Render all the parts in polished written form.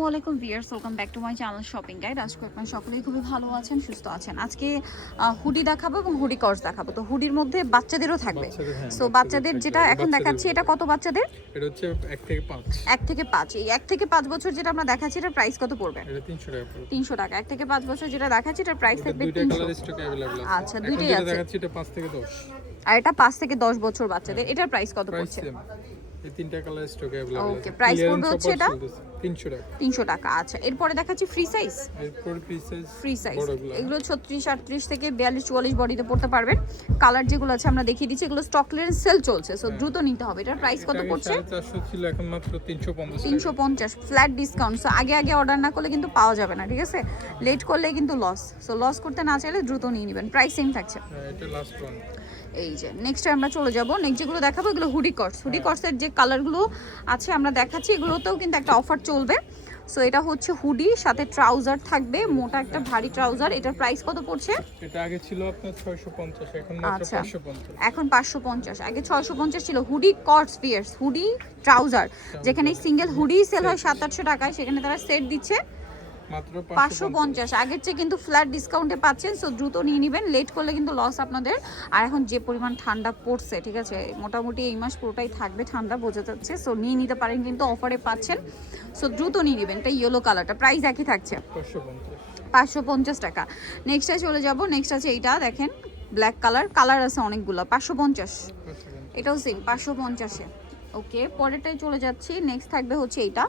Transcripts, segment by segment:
আসসালামু আলাইকুম viewers, welcome back to my channel shopping guide. আজকে আপনারা সকলেই খুবই ভালো আছেন, সুস্থ আছেন। আজকে হুডি দেখাবো এবং হুডি কর্স দেখাবো। তো হুডির মধ্যে বাচ্চাদেরও থাকবে। সো বাচ্চাদের যেটা এখন দেখাচ্ছি, এটা কত বাচ্চাদের? এটা হচ্ছে 1 থেকে 5। 1 থেকে 5, এই 1 থেকে 5 বছর যেটা আমরা দেখাচ্ছি, এটার প্রাইস কত পড়বে? এটা 300 টাকা পড়বে। 300 টাকা। 1 থেকে 5 বছর যেটা দেখাচ্ছি, এটার প্রাইস থাকবে দুইটা 300। কালার স্টক अवेलेबल আছে। আচ্ছা, দুইটাই আছে। দেখাচ্ছি এটা 5 থেকে 10। আর এটা 5 থেকে 10 বছর বাচ্চাদের। এটার প্রাইস কত প্রাইস পড়ছে? সেম। এই তিনটা কালার স্টক अवेलेबल আছে। ওকে, প্রাইস পড়বে হচ্ছে এটা 300 টাকা। 300 টাকা। আচ্ছা, এরপরে দেখাচ্ছি ফ্রি সাইজ। এরপর ফ্রি সাইজ বড়গুলো। এগুলো 36, 38 থেকে 42, 44 বডিতে পড়তে পারবেন। কালার যেগুলো আছে আমরা দেখিয়ে দিচ্ছি, এগুলো স্টক ক্লিয়ারেন্স সেল চলছে, সো দ্রুত নিতে হবে। এটার প্রাইস কত পড়ছে? 450 ছিল, এখন মাত্র 350 টাকা। 350 ফ্ল্যাট ডিসকাউন্ট। সো আগে অর্ডার না করলে কিন্তু পাওয়া যাবে না, ঠিক আছে? লেট করলে কিন্তু লস। সো লস করতে না চাইলে দ্রুত নিয়ে নেবেন। প্রাইস সেম থাকছে। এটা লাস্ট ওয়ান। এই যে নেক্সট আমরা চলে যাব। নেক্সট যেগুলো দেখাবো এগুলো হুডি কটস। হুডি কটসের যে কালারগুলো আছে আমরা দেখাচ্ছি, এগুলোতেও কিন্তু একটা অফার চলবে। সো এটা হচ্ছে হুডি, সাথে ট্রাউজার থাকবে, মোটা একটা ভারী ট্রাউজার। এটার প্রাইস কত পড়ছে? এটা আগে ছিল আপনার 650, এখন মাত্র 550। এখন 550, আগে 650 ছিল। হুডি কটস পিয়ার্স, হুডি ট্রাউজার, যেখানে সিঙ্গেল হুডি সেল হয় 700-800 টাকায়, সেখানে তারা সেট দিচ্ছে মাত্র 550। আগের চেয়ে কিন্তু ফ্ল্যাট ডিসকাউন্টে পাচ্ছেন। সো দ্রুত নিয়ে নেবেন, লেট করলে কিন্তু লস আপনাদের। আর এখন যে পরিমাণ ঠান্ডা পড়ছে, ঠিক আছে, মোটামুটি এই মাস পুরোটাই থাকবে ঠান্ডা, বোঝা যাচ্ছে। সো নিয়ে নিতে পারেন, কিন্তু অফারে পাচ্ছেন। সো দ্রুত নিয়ে নেবেন। এটা ইয়েলো কালারটা, প্রাইস একই থাকছে 550 টাকা। নেক্সটে চলে যাব। নেক্সট আছে এইটা, দেখেন ব্ল্যাক কালার আছে অনেকগুলো, 550। এটাও সেম 550-এ। ওকে, পরেরটাই চলে যাচ্ছি। নেক্সট থাকবে হচ্ছে এইটা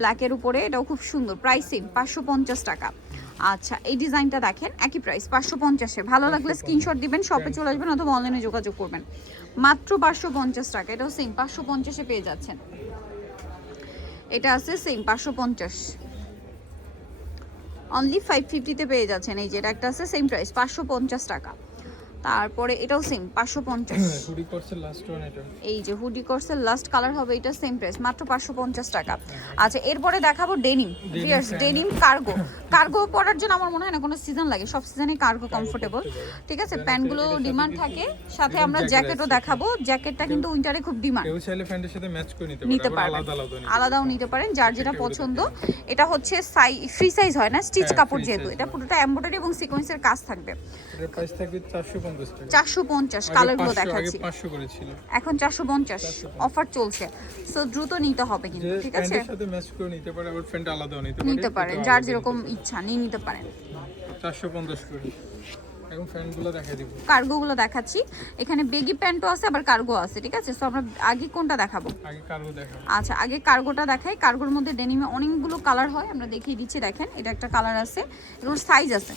ব্ল্যাকের উপরে, এটাও খুব সুন্দর, প্রাইস সেম 550 টাকা। আচ্ছা, এই ডিজাইনটা দেখেন, একই প্রাইস 550-এ। ভালো লাগলে স্ক্রিনশট দিবেন, শপে চলে আসবেন অথবা অনলাইনে যোগাযোগ করবেন। মাত্র 550 টাকা। এটাও সেম 550-এ পেয়ে যাচ্ছেন। এটা আছে সেম 550, অনলি 550-তে পেয়ে যাচ্ছেন। এই যে এটা একটা আছে সেম প্রাইস 550 টাকা। তারপরে এটাও সেম 550। হুডি কোর্সের লাস্ট ওয়ান এটা। এই যে হুডি কোর্সের লাস্ট কালার হবে, এটা সেম প্রাইস মাত্র 550 টাকা। আচ্ছা, এরপরে দেখাবো ডেনিম ভিউয়ার্স, ডেনিম কার্গো পরার জন্য আমার মনে হয় না কোনো সিজন লাগে, সব সিজনে কার্গো কমফোর্টেবল, ঠিক আছে। প্যান্টগুলো ডিমান্ড থাকে, সাথে আমরা জ্যাকেটও দেখাবো। জ্যাকেটটা কিন্তু উইন্টারে খুব ডিমান্ড। কেউ চাইলে প্যান্টের সাথে ম্যাচ করে নিতে পারবেন, আলাদাও নিতে পারেন, যার যেটা পছন্দ। এটা হচ্ছে ফ্রি সাইজ হয় না, স্টিচ কাপড়, যেহেতু এটা পুরোটা এমব্রয়ডারি এবং সিকোয়েন্সের কাজ থাকবে। এটার প্রাইস থাকবে 450 টাকা। 450 কালারগুলো দেখাচ্ছি, আগে 500 করেছিল, এখন 450 অফার চলছে। সো দ্রুত নিতে হবে কিন্তু, ঠিক আছে? প্যান্টের সাথে ম্যাচ করে নিতে পারে, আবার প্যান্ট আলাদাও নিতে পারেন, যার যেরকম ইচ্ছা নিয়ে নিতে পারেন। 450 করে। এখন প্যান্টগুলো দেখাই দিব। কার্গোগুলো দেখাচ্ছি, এখানে বেগি প্যান্টও আছে, আবার কার্গো আছে, ঠিক আছে। সো আমরা আগে কোনটা দেখাবো? আগে কার্গো দেখাবো। আচ্ছা, আগে কার্গোটা দেখাই। কার্গোর মধ্যে ডেনিমে অনেকগুলো কালার হয়, আমরা দেখিয়ে দিচ্ছি। দেখেন, এটা একটা কালার আছে, এগুলোর সাইজ আছে।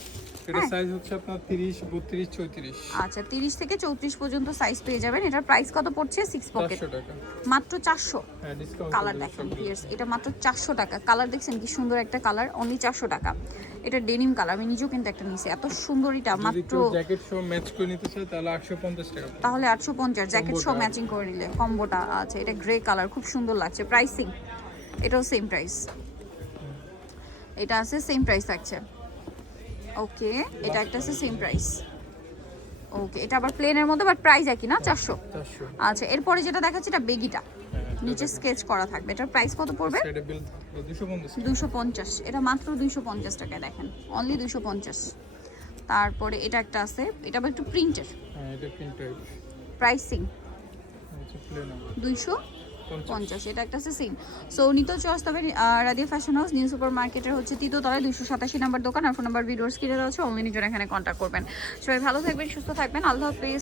এটা সাইজ হচ্ছে আপনার 30, 32, 34। আচ্ছা, 30 থেকে 34 পর্যন্ত সাইজ পেয়ে যাবেন। এটার প্রাইস কত পড়ছে? 6 পকেট 400 টাকা। মাত্র 400। হ্যাঁ, ডিসকাউন্ট কালার দেখেন ভিউয়ার্স, এটা মাত্র 400 টাকা। কালার দেখছেন কি সুন্দর একটা কালার, অনলি 400 টাকা। এটা ডেনিম কালার, আমি নিজেও কিন্তু একটা নিছি, এত সুন্দর। এটা মাত্র, জ্যাকেট সহ ম্যাচ করে নিতে চাই তাহলে 850 টাকা। তাহলে 850, জ্যাকেট সহ ম্যাচিং করে নিলে কম্বোটা। আচ্ছা, এটা গ্রে কালার, খুব সুন্দর লাগছে। প্রাইসিং এটাও সেম প্রাইস, এটা আছে সেম প্রাইস থাকছে। ওকে, এটা একটা আছে সেম প্রাইস। ওকে, এটা আবার প্লেনের মধ্যে, বাট প্রাইস একই না, 400। আচ্ছা, এরপরে যেটা দেখাচ্ছি, এটা বেগিটা, নিচে স্কেচ করা থাকবে। এটার প্রাইস কত পড়বে? 250। এটা মাত্র 250 টাকায়, দেখেন অনলি 250। তারপরে এটা একটা আছে, এটা আবার একটু প্রিন্টের। হ্যাঁ, এটা প্রিন্ট টাইপ। প্রাইসিং আচ্ছা, প্লেন 250। এটা একটা আছে সেম। সো নিতে চয়েস তবে Radia fashion house, new super মার্কেটের হচ্ছে তৃতীয়তলায় 287 নাম্বার দোকান। আর ফোন নাম্বার ভিডিওস কিনে দেওয়া আছে, অনলাইনে জন্য এখানে কন্ট্যাক্ট করবেন। সবাই ভালো থাকবেন, সুস্থ থাকবেন, আল্লাহ হাফেজ।